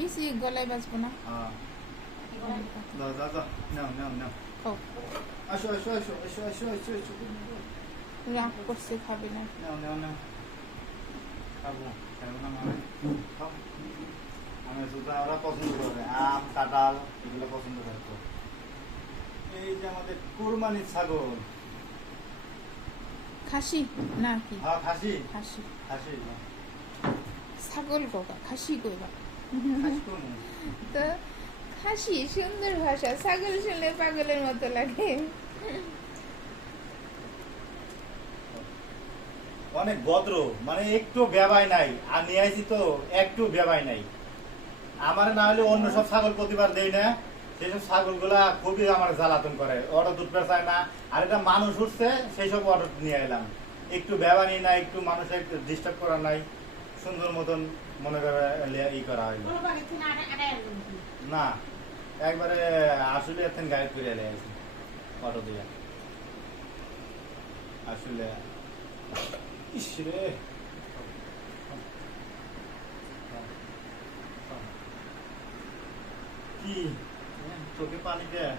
বেশি গলায় বাজবো না। দাও দাও দাও, নাও নাও নাও। খাও। আসো আসো আসো আসো আসো আসো আসো। রাগ করছে, খাবে না। নাও নাও নাও। খাবো খাবো না মানে খাও। আমি শুধু ওরা পছন্দ করে আম কাঁঠাল এগুলো পছন্দ করে তো। এই যে আমাদের কুরবানির ছাগল। খাসি না কি? হ্যাঁ খাসি খাসি। খাসি ছাগল কোকা, খাসি কইবা। খাসি কোন তো খাসি সুন্দর ভাষা, ছাগল শুনলে পাগলের মতো লাগে। অনেক ভদ্র, মানে একটু বেবাই নাই, আর নিয়ে আইছি তো একটু বেবাই নাই। আমার না হলে অন্য সব ছাগল প্রতিবার দেই না, সেসব ছাগল গুলা খুবই আমার জ্বালাতন করে, অর্ডার দুধ চায় না। আর এটা মানুষ উঠছে সেই সব অর্ডার নিয়ে এলাম, একটু বেবানি নাই, একটু মানুষের ডিস্টার্ব করা নাই, সুন্দর মতন মনে করে ই করা হইলো না। একবারে আসলে এখন গাইড করে এলে আছি অটো দিয়ে আসলে। ইস রে, কি চোখে পানি দেয়।